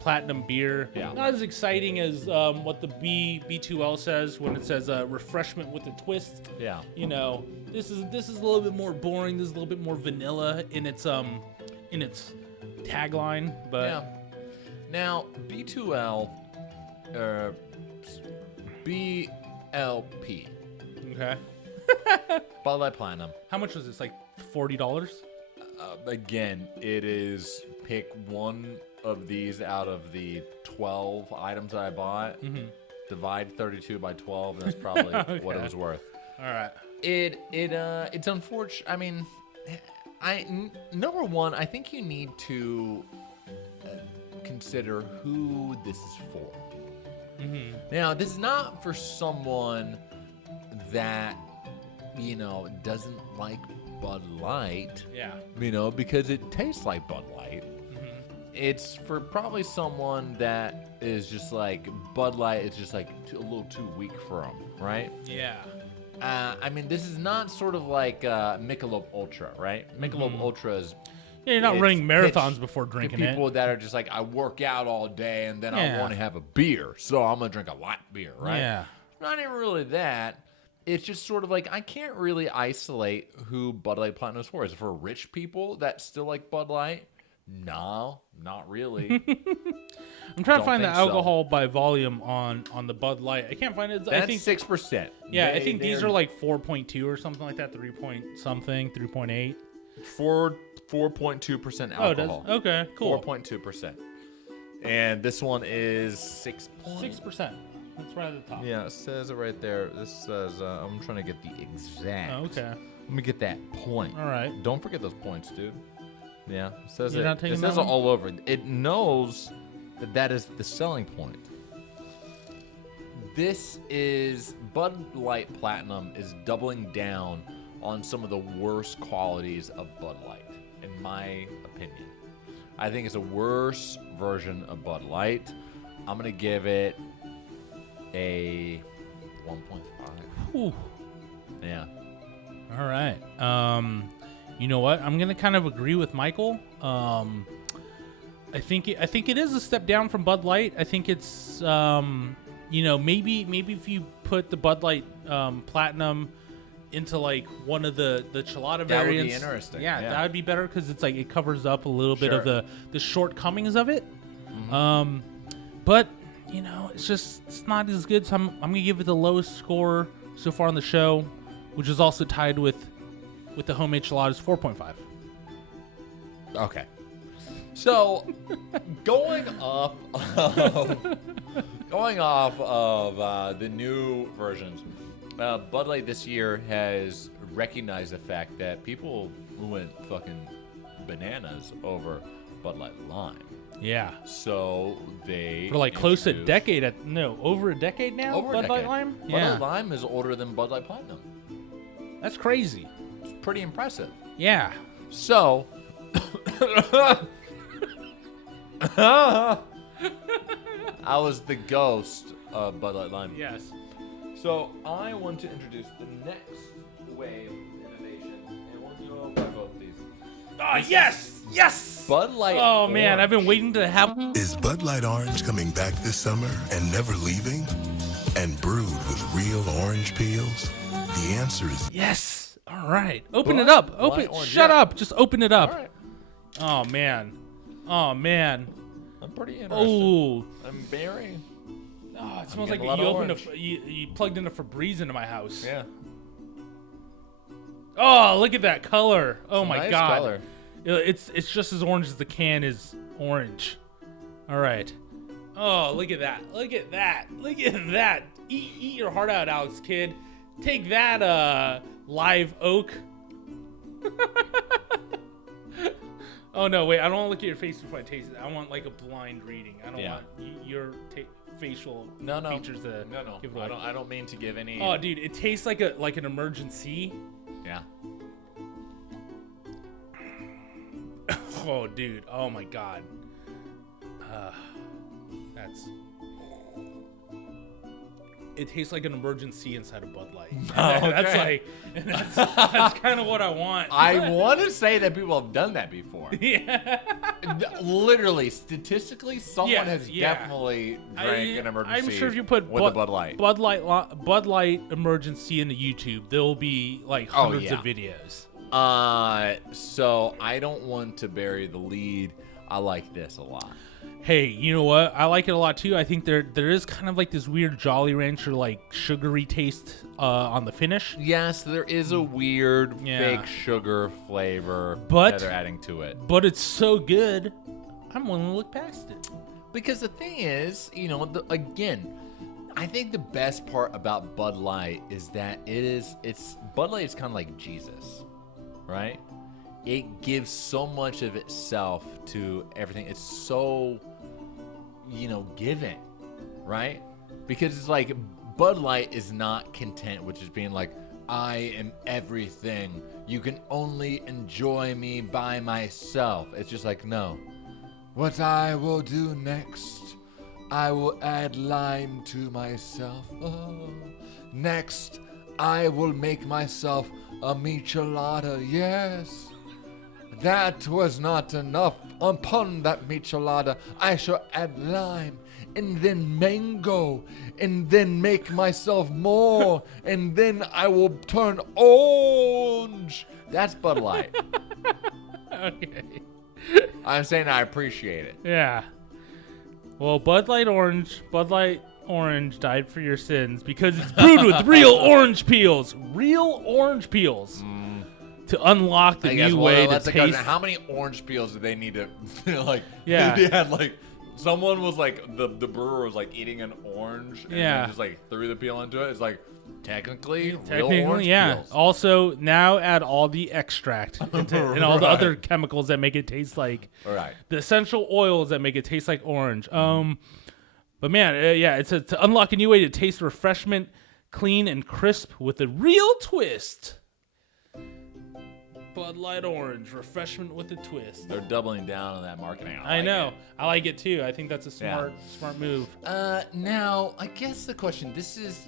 Platinum beer. Yeah. Not as exciting as what the B2L says when it says refreshment with a twist. Yeah. This is a little bit more boring. This is a little bit more vanilla in its tagline. But yeah. Now B2L, BLP. Okay. Bud Light Platinum. How much was this? Like $40? Again, it is pick one of these out of the 12 items that I bought. Divide 32 by 12. And that's probably what it was worth. All right. It's unfortunate. I mean, number one, I think you need to consider who this is for. Now, this is not for someone that doesn't like Bud Light. Yeah. Because it tastes like Bud Light. It's for probably someone that is just like Bud Light is just like a little too weak for them, right? Yeah. I mean, this is not sort of like Michelob Ultra, right? Michelob Ultra is. Yeah, you're not running marathons before drinking it. People that are just like, I work out all day and then I want to have a beer, so I'm gonna drink a light beer, right? Yeah. Not even really that. It's just sort of like I can't really isolate who Bud Light Platinum is for. Is it for rich people that still like Bud Light? No, not really. I'm trying to find the alcohol by volume on the Bud Light. I can't find it. That's I think 6%. Yeah, I think these are like 4.2 or something like that. 3.8. 4.2% alcohol. Oh, it does? Okay, cool. 4.2%. And this one is 6%. That's right at the top. Yeah, it says it right there. This says, I'm trying to get the exact. Oh, okay. Let me get that point. All right. Don't forget those points, dude. Yeah, it says You're it. not taking It says that it one? all over. It knows that is the selling point. This is Bud Light Platinum is doubling down on some of the worst qualities of Bud Light, in my opinion. I think it's a worse version of Bud Light. I'm gonna give it a 1.5. Ooh. Yeah. All right. You know what? I'm gonna kind of agree with Michael. I think it is a step down from Bud Light. I think it's maybe if you put the Bud Light Platinum into like one of the Chelada variants, that would be interesting. Yeah, that would be better because it's like it covers up a little bit of the shortcomings of it. But it's not as good. So I'm gonna give it the lowest score so far on the show, which is also tied with the homemade Cheladas 4.5. Okay. So, going off of the new versions, Bud Light this year has recognized the fact that people went fucking bananas over Bud Light Lime. Yeah. So they For like close to a introduced- decade over a decade now. Over a Bud Light decade. Lime. Bud Yeah. Light Lime is older than Bud Light Platinum. That's crazy. It's pretty impressive. Yeah. So, I was the ghost of Bud Light Lime. Yes. So I want to introduce the next wave of innovation, and we'll do both these. Oh yes, yes. Bud Light. Oh man, I've been Orange. waiting to have. Is Bud Light Orange coming back this summer and never leaving? And brewed with real orange peels? The answer is Yes. All right. Open Bud it up. Light Open. Orange, Shut yeah. up. Just open it up. All right. Oh man. Oh man. I'm pretty interested. Oh. I'm very. Oh, it smells like getting a lot you of opened orange. you plugged in a Febreze into my house. Yeah. Oh, look at that color. Oh It's a my nice god. color. It's just as orange as the can is orange. All right. Oh, look at that. Look at that. Look at that. Eat your heart out, Alex Kidd. Take that, live oak. Oh no, wait! I don't want to look at your face before I taste it. I want like a blind reading. I don't Yeah. want your facial No. features to No. give it away. I don't mean to give any. Oh, dude, it tastes like an emergency. Yeah. Oh, dude. Oh my god. That's. It tastes like an emergency inside a Bud Light. That's like, that's kind of what I want. I want to say that people have done that before. Yeah. Literally, statistically, someone Yeah, has yeah. definitely drank an emergency. I'm sure if you put with a Bud Light. Bud Light emergency into YouTube, there will be like hundreds yeah. of videos. So I don't want to bury the lead. I like this a lot. Hey, you know what? I like it a lot too. I think there is kind of like this weird Jolly Rancher like sugary taste on the finish. Yes, there is a weird Yeah. fake sugar flavor But- that they're adding to it. But it's so good, I'm willing to look past it. Because the thing is, again, I think the best part about Bud Light is that it's Bud Light is kind of like Jesus, right? It gives so much of itself to everything. It's so, giving, right? Because it's like Bud Light is not content with just being like, I am everything. You can only enjoy me by myself. It's just like, no. What I will do next, I will add lime to myself. Oh. Next, I will make myself a michelada. Yes. That was not enough. Upon that michelada, I shall add lime, and then mango, and then make myself more, and then I will turn orange. That's Bud Light. Okay. I'm saying I appreciate it. Yeah. Well, Bud Light Orange died for your sins because it's brewed with real orange peels. Real orange peels. To unlock the I guess, new well, way to that's a question. taste. How many orange peels do they need to like? Yeah. They had like someone was like the brewer was like eating an orange and Yeah. then just like threw the peel into it. It's like technically real Technically, orange yeah. peels. Also, now add all the extract and all the Right. other chemicals that make it taste like All right. the essential oils that make it taste like orange. But man, yeah, it's to unlock a new way to taste refreshment, clean and crisp with a real twist. Bud Light Orange, refreshment with a twist. They're doubling down on that marketing. I like know. it. I like it too. I think that's a smart move. Now I guess the question: is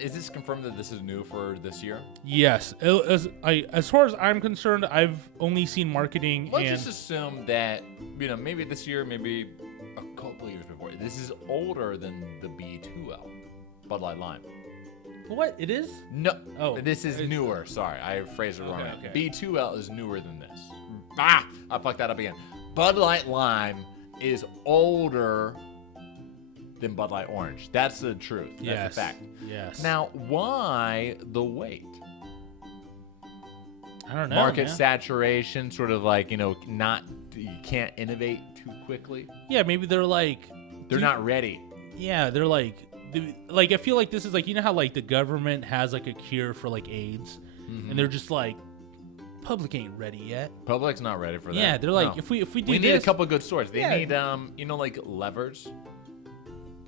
this confirmed that this is new for this year? Yes. As far as I'm concerned, I've only seen marketing Let's and just assume that maybe this year, maybe a couple years before. This is older than the B2L, Bud Light Lime. what it is? No. Oh, This is it's- newer. Sorry, I phrased it wrong. Okay. B2L is newer than this. Ah, I fucked that up again. Bud Light Lime is older than Bud Light Orange. That's the truth. That's Yes. the fact. Yes. Now, why the wait? I don't know. Market man. saturation, sort of like, you can't innovate too quickly. Yeah, maybe they're like. They're not ready. Yeah, they're like I feel like this is like, you know how like the government has like a cure for like AIDS, and they're just like, public ain't ready yet. Public's not ready for that. Yeah, they're like, No. if we do we this, need a couple of good stores. They Yeah. need like levers.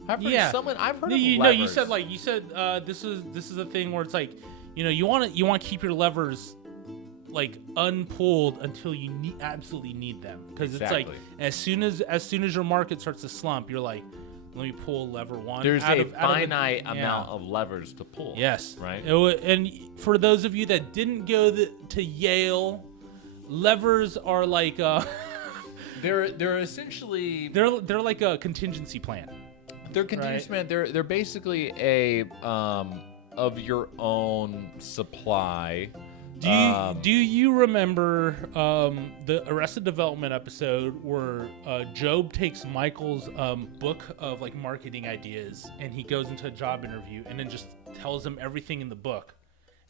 I've heard Yeah. I've heard of you levers. said this is a thing where it's like, you want to keep your levers like unpulled until you absolutely need them, because Exactly. it's like as soon as your market starts to slump, you're like, let me pull lever one. There's out a of finite yeah. amount of levers to pull. Yes. Right? And for those of you that didn't go to Yale, levers are like They're essentially they're like a contingency plan. they're contingency man. They're basically a of your own supply. Do you remember the Arrested Development episode where Job takes Michael's book of like marketing ideas, and he goes into a job interview and then just tells him everything in the book,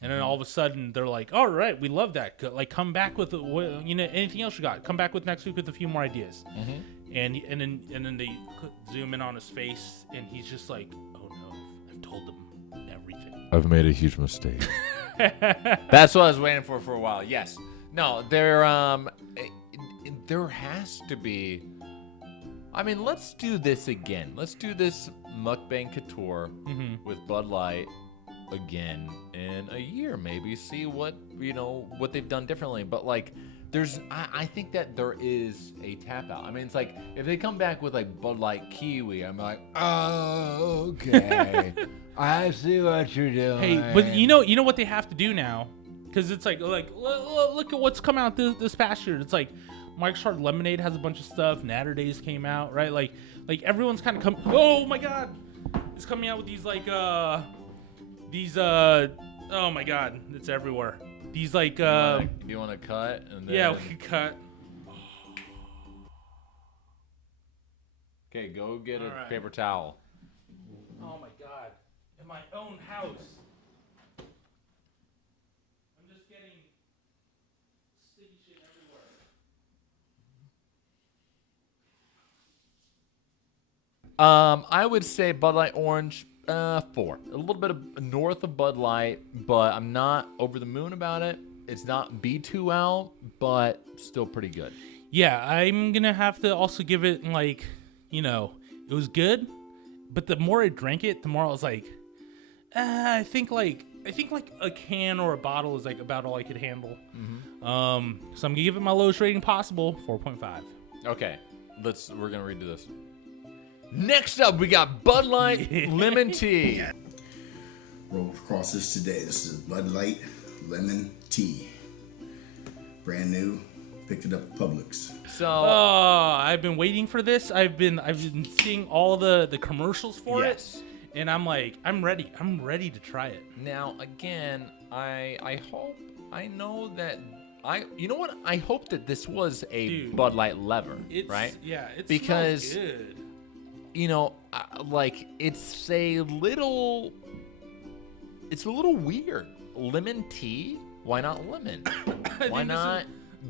and then all of a sudden they're like, all right, we love that, like come back with anything else you got, come back with next week with a few more ideas. And then they zoom in on his face, and he's just like, oh no, I've told him everything. I've made a huge mistake. That's what I was waiting for a while. Yes. No, there has to be. I mean, let's do this again. Let's do this Mukbang Couture with Bud Light again in a year, maybe. See what they've done differently. But like, I think that there is a tap out. I mean, it's like if they come back with like Bud Light Kiwi, I'm like, Oh, okay. I see what you're doing. Hey, but you know what they have to do now, because it's like look at what's come out this past year. It's like Mike's Hard Lemonade has a bunch of stuff. Natter Days came out, right? Like everyone's kind of come. Oh my God, it's coming out with these oh my God, it's everywhere. These like do you want to cut? And then... Yeah, we can cut. Okay, go get a right. paper towel. Oh my God, in my own house. I'm just getting sticky shit everywhere. I would say Bud Light Orange, 4. A little bit of north of Bud Light, but I'm not over the moon about it. It's not B2L, but still pretty good. Yeah, I'm gonna have to also give it like, it was good, but the more I drank it, the more I was like, I think like a can or a bottle is like about all I could handle. So I'm gonna give it my lowest rating possible, 4.5. Okay, we're gonna redo this. Next up, we got Bud Light Lemon Tea. Rolled across this today. This is Bud Light Lemon Tea. Brand new. Picked it up at Publix. So I've been waiting for this. I've been seeing all the commercials for it, and I'm like, I'm ready to try it. Now again, I hope I hope that this was a Bud Light lever, right? Yeah, it because smells good. It's a little weird. Lemon tea? Why not lemon? Why not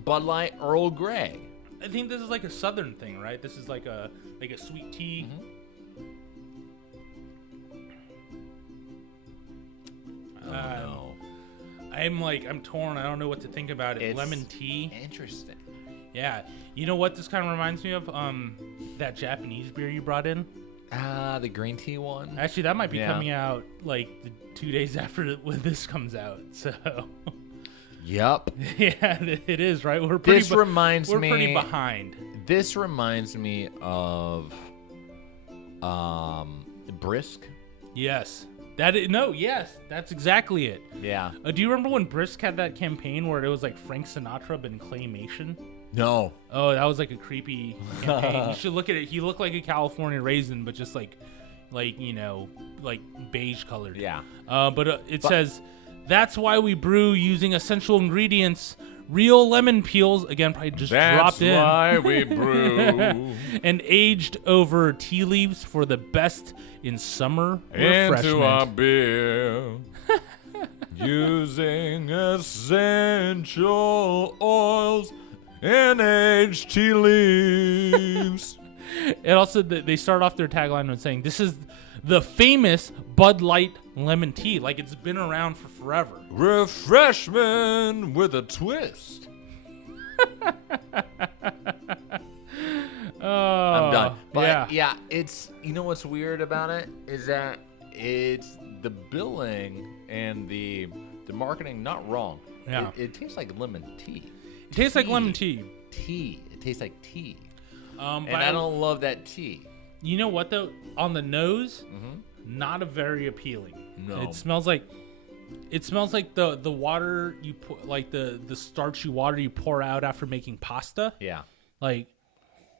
Bud Light Earl Grey? I think this is like a southern thing, right? This is like a sweet tea. No. I'm torn. I don't know what to think about it. Lemon tea. Interesting. Yeah. You know what this kind of reminds me of? That Japanese beer you brought in. The green tea one. Actually, that might be coming out like 2 days after when this comes out. So. Yep. Yeah, it is, right? We're pretty pretty behind. This reminds me of Brisk. Yes. Yes, that's exactly it. Yeah. Do you remember when Brisk had that campaign where it was like Frank Sinatra but in claymation? No. Oh, that was like a creepy campaign. You should look at it. He looked like a California raisin, but just like beige colored. Yeah. But it says, that's why we brew using essential ingredients Real lemon peels, again, probably just dropped in. That's why we brew. And aged over tea leaves for the best in summer refreshment. Into our beer. Using essential oils and aged tea leaves. And also, they start off their tagline with saying, "This is the famous Bud Light lemon tea. Like, it's been around for forever." Refreshment with a twist. I'm done. But yeah, it's, you know what's weird about it is that it's the billing and the marketing not wrong. Yeah. It tastes like lemon tea. It tastes like lemon tea. Tea. It tastes like tea. And and I don't love that tea. You know what though? On the nose, not a very appealing. No. It smells like the water you put, like the starchy water you pour out after making pasta. Yeah. Like.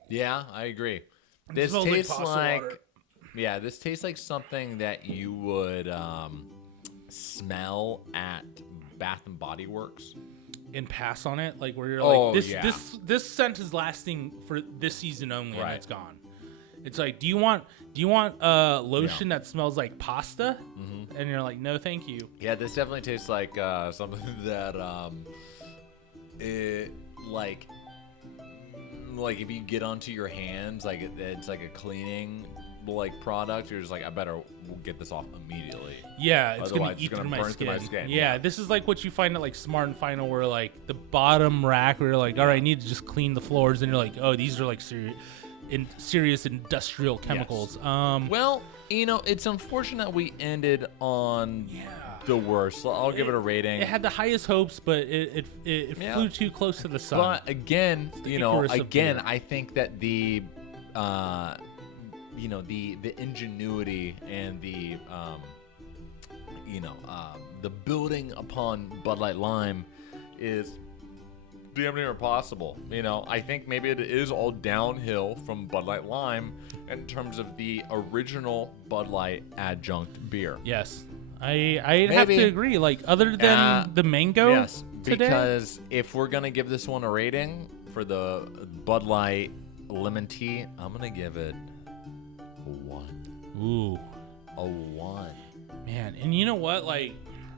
Yeah, I agree. It This smells tastes pasta like water. yeah, this tastes like something that you would smell at Bath and Body Works. And pass on it, like where you're Oh, like, yeah. this scent is lasting for this season only, Right. and it's gone. It's like, do you want lotion that smells like pasta? And you're like, no, thank you. Yeah, this definitely tastes like something that it like if you get onto your hands, like it's like a cleaning like product. You're just like, I better get this off immediately. Yeah, it's Otherwise, gonna eat it's through gonna my burn skin. through my skin. Yeah, this is like what you find at like Smart and Final, where like the bottom rack, where you're like, all right, I need to just clean the floors, and you're like, oh, these are like serious industrial chemicals. Well, you know, it's unfortunate we ended on the worst. I'll give it a rating. It had the highest hopes, but it flew too close to the sun. But again, It's the you know, Icarus of beer. I think that the ingenuity and the building upon Bud Light Lime is damn near impossible. You know, I think maybe it is all downhill from Bud Light Lime in terms of the original Bud Light adjunct beer. Yes, I'd have to agree. Like, other than the mango, yes, today, because if we're gonna give this one a rating for the Bud Light lemon tea, I'm gonna give it a 1. Ooh, a 1. Man, and you know what? Like,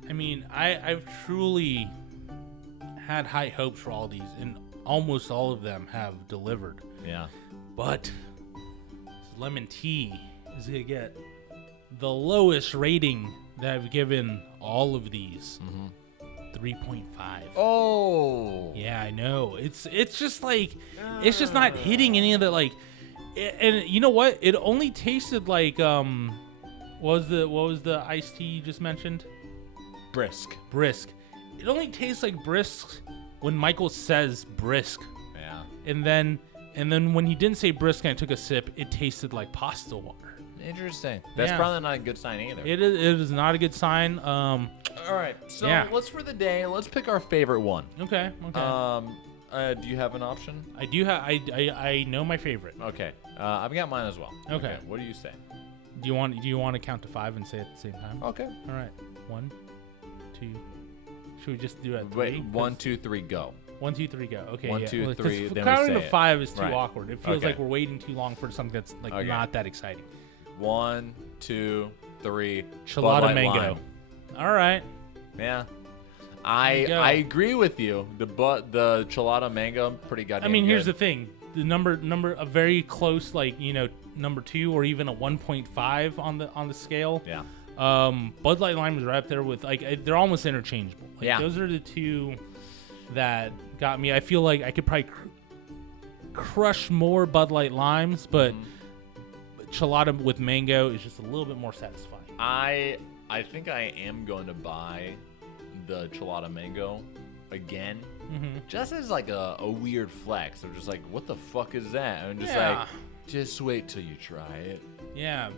I mean, I've truly had high hopes for all these, and almost all of them have delivered. Yeah. But lemon tea is gonna get the lowest rating that I've given all of these. 3.5. Oh. Yeah, I know. It's just like, it's just not hitting any of the, like, and you know what? It only tasted like what was the iced tea you just mentioned? Brisk. It only tastes like brisk when Michael says brisk. Yeah. And then when he didn't say brisk and I took a sip, it tasted like pasta water. Interesting. That's probably not a good sign either. It is not a good sign. All right. So let's pick our favorite one. Okay. Do you have an option? I do have. I know my favorite. Okay. I've got mine as well. Okay. What do you say? Do you want to count to 5 and say it at the same time? Okay. All right. 1, 2. Should we just do it? At 3? Wait. 1, 2, 3, go. 1, 2, 3, go. Okay. 1, yeah. 2, Well, 3. Then counting we to say 5 is too Right. awkward. It feels Okay. like we're waiting too long for something that's like not that exciting. 1, 2, 3. Chelada mango. Lime. All right. Yeah. I agree with you. The Chelada mango, pretty goddamn I mean, here's the good. thing: the number a very close, like, you know, number 2 or even a 1.5 on the scale. Yeah. Bud Light Lime is right up there with, like, they're almost interchangeable. Like, Yeah. Those are the two that got me. I feel like I could probably crush more Bud Light Limes, but Chelada with mango is just a little bit more satisfying. I think I am going to buy the Chelada mango again, just as like a weird flex. I'm just like, what the fuck is that? I'm just like, just wait till you try it. Yeah.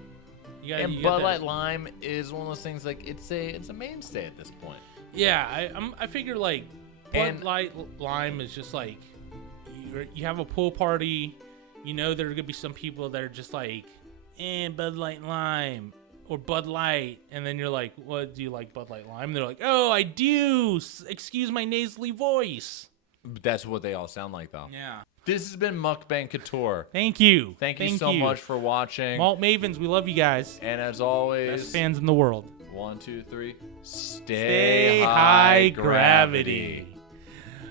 And Bud Light Lime is one of those things, like, it's a mainstay at this point. Yeah, I figure, like, Bud Light Lime is just like, you have a pool party, you know there are gonna be some people that are just like, Bud Light Lime or Bud Light, and then you're like, what, do you like Bud Light Lime? And they're like, oh, I do. Excuse my nasally voice. That's what they all sound like, though. Yeah. This has been Mukbang Couture. Thank you. Thank you so much for watching. Malt Mavens, we love you guys. And as always, Best fans in the world. 1, 2, 3. Stay high gravity.